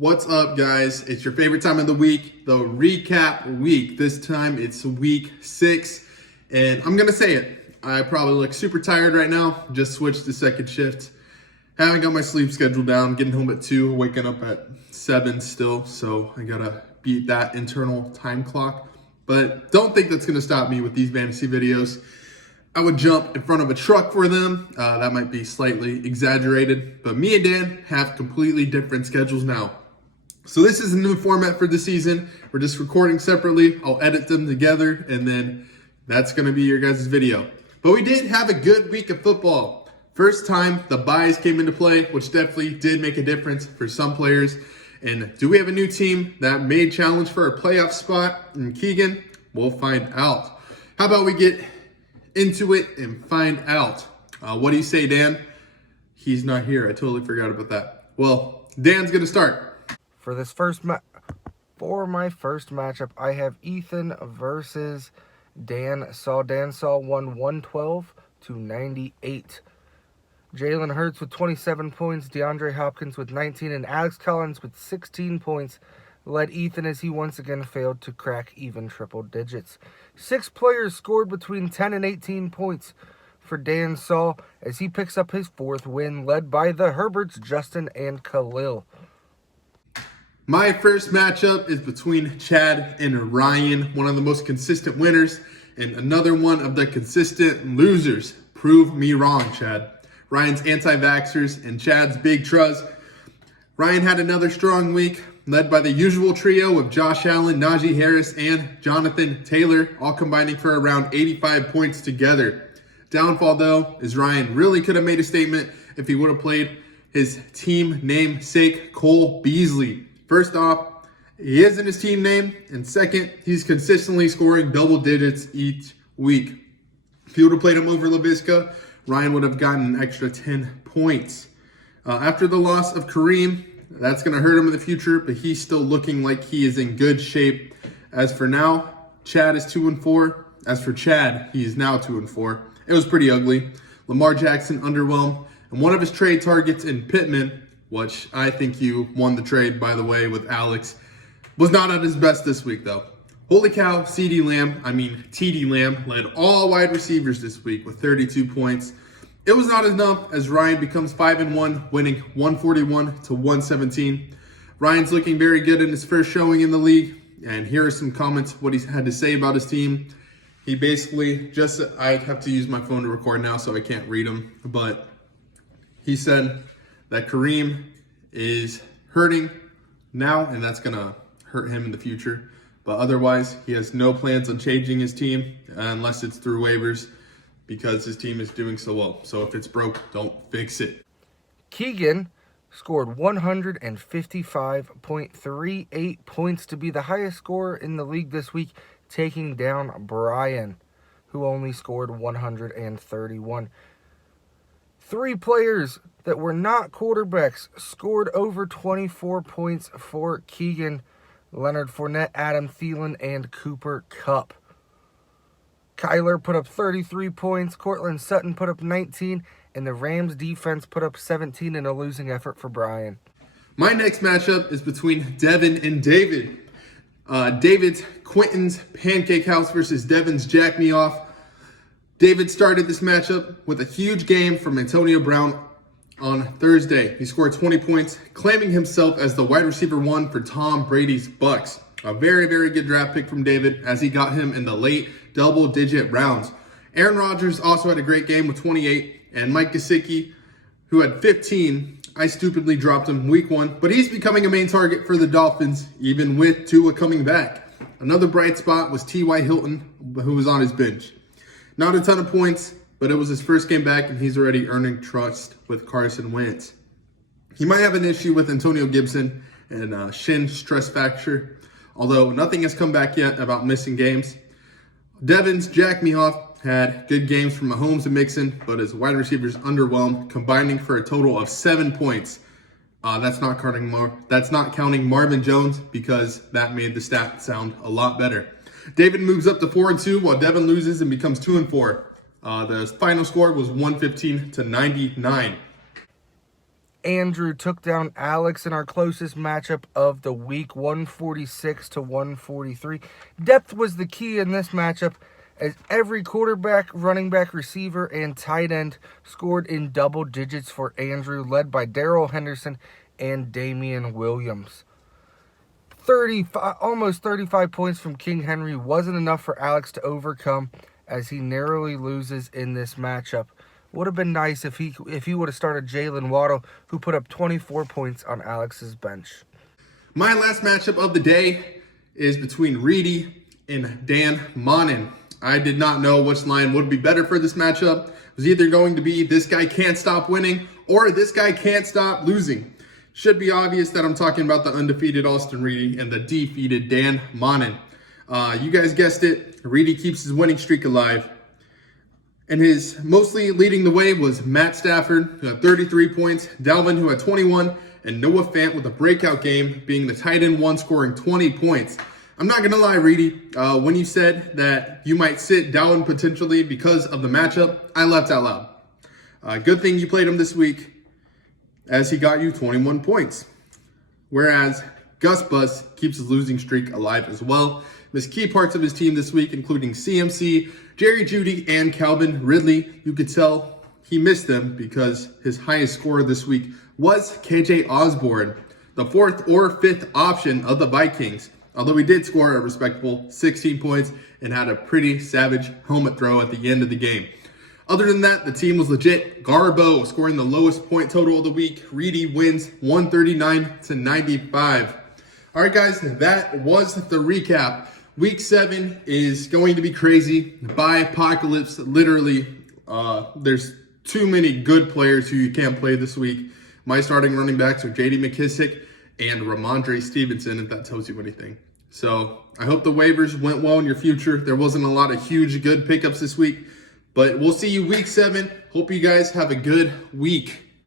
What's up, guys? It's your favorite time of the week, the recap week. This time it's week 6, and I'm gonna say it. I probably look super tired right now. Just switched to second shift. Haven't got my sleep schedule down. Getting home at 2, waking up at 7 still. So I gotta beat that internal time clock. But don't think that's gonna stop me with these fantasy videos. I would jump in front of a truck for them. That might be slightly exaggerated, but me and Dan have completely different schedules now. So this is a new format for the season. We're just recording separately. I'll edit them together, and then that's going to be your guys' video. But we did have a good week of football. First time the buys came into play, which definitely did make a difference for some players. And do we have a new team that may challenge for a playoff spot in Keegan? We'll find out. How about we get into it and find out? What do you say, Dan? He's not here. I totally forgot about that. Well, Dan's going to start. For my first matchup, I have Ethan versus Dan. Dan Saw won 112-98. Jalen Hurts with 27 points, DeAndre Hopkins with 19, and Alex Collins with 16 points led Ethan as he once again failed to crack even triple digits. 6 players scored between 10 and 18 points for Dan Saw as he picks up his 4th win, led by the Herberts, Justin, and Khalil. My first matchup is between Chad and Ryan, one of the most consistent winners and another one of the consistent losers. Prove me wrong, Chad. Ryan's anti-vaxxers and Chad's big trust. Ryan had another strong week, led by the usual trio of Josh Allen, Najee Harris, and Jonathan Taylor, all combining for around 85 points together. Downfall, though, is Ryan really could have made a statement if he would have played his team namesake, Cole Beasley. First off, he isn't his team name, and second, he's consistently scoring double digits each week. If he would have played him over LaVisca, Ryan would have gotten an extra 10 points. After the loss of Kareem, that's going to hurt him in the future, but he's still looking like he is in good shape. As for now, Chad is 2-4. As for Chad, he is now 2-4. It was pretty ugly. Lamar Jackson underwhelmed, and one of his trade targets in Pittman, which I think you won the trade, by the way, with Alex, was not at his best this week, though. Holy cow, TD Lamb led all wide receivers this week with 32 points. It was not enough as Ryan becomes 5-1, winning 141-117. Ryan's looking very good in his first showing in the league, and here are some comments what he had to say about his team. He basically I have to use my phone to record now, so I can't read them, but he said that Kareem is hurting now, and that's going to hurt him in the future. But otherwise, he has no plans on changing his team unless it's through waivers because his team is doing so well. So if it's broke, don't fix it. Keegan scored 155.38 points to be the highest scorer in the league this week, taking down Brian, who only scored 131. 3 players that were not quarterbacks scored over 24 points for Keegan: Leonard Fournette, Adam Thielen, and Cooper Kupp. Kyler put up 33 points, Cortland Sutton put up 19, and the Rams defense put up 17 in a losing effort for Brian. My next matchup is between Devin and David. David's Quentin's Pancake House versus Devin's Jack Me Off. David started this matchup with a huge game from Antonio Brown on Thursday. He scored 20 points, claiming himself as the wide receiver 1 for Tom Brady's Bucks. A very, very good draft pick from David as he got him in the late double-digit rounds. Aaron Rodgers also had a great game with 28, and Mike Gesicki, who had 15, I stupidly dropped him week 1, but he's becoming a main target for the Dolphins, even with Tua coming back. Another bright spot was T.Y. Hilton, who was on his bench. Not a ton of points, but it was his first game back, and he's already earning trust with Carson Wentz. He might have an issue with Antonio Gibson and shin stress fracture, although nothing has come back yet about missing games. Devin's Jack Me Off had good games from Mahomes and Mixon, but his wide receivers underwhelmed, combining for a total of 7 points. That's not counting Marvin Jones, because that made the stat sound a lot better. David moves up to 4-2, while Devin loses and becomes 2-4. The final score was 115-99. Andrew took down Alex in our closest matchup of the week, 146 to 143. Depth was the key in this matchup, as every quarterback, running back, receiver, and tight end scored in double digits for Andrew, led by Darrell Henderson and Damian Williams. Almost 35 points from King Henry wasn't enough for Alex to overcome, as he narrowly loses in this matchup. Would have been nice if he would have started Jalen Waddle, who put up 24 points on Alex's bench. My last matchup of the day is between Reedy and Dan Monin. I did not know which line would be better for this matchup. It was either going to be this guy can't stop winning or this guy can't stop losing. Should be obvious that I'm talking about the undefeated Austin Reedy and the defeated Dan Monin. You guys guessed it, Reedy keeps his winning streak alive. And his mostly leading the way was Matt Stafford, who had 33 points, Dalvin, who had 21, and Noah Fant with a breakout game, being the tight end one, scoring 20 points. I'm not going to lie, Reedy, when you said that you might sit Dalvin potentially because of the matchup, I laughed out loud. Good thing you played him this week, as he got you 21 points. Whereas Gus Bus keeps his losing streak alive as well. Missed key parts of his team this week, including CMC, Jerry Jeudy, and Calvin Ridley. You could tell he missed them because his highest scorer this week was KJ Osborne, the fourth or fifth option of the Vikings. Although he did score a respectable 16 points and had a pretty savage helmet throw at the end of the game. Other than that, the team was legit. Garbo scoring the lowest point total of the week. Reedy wins 139 to 95. All right, guys, that was the recap. Week 7 is going to be crazy. By apocalypse, literally. There's too many good players who you can't play this week. My starting running backs are J.D. McKissick and Ramondre Stevenson, if that tells you anything. So I hope the waivers went well in your future. There wasn't a lot of huge good pickups this week, but we'll see you week 7. Hope you guys have a good week.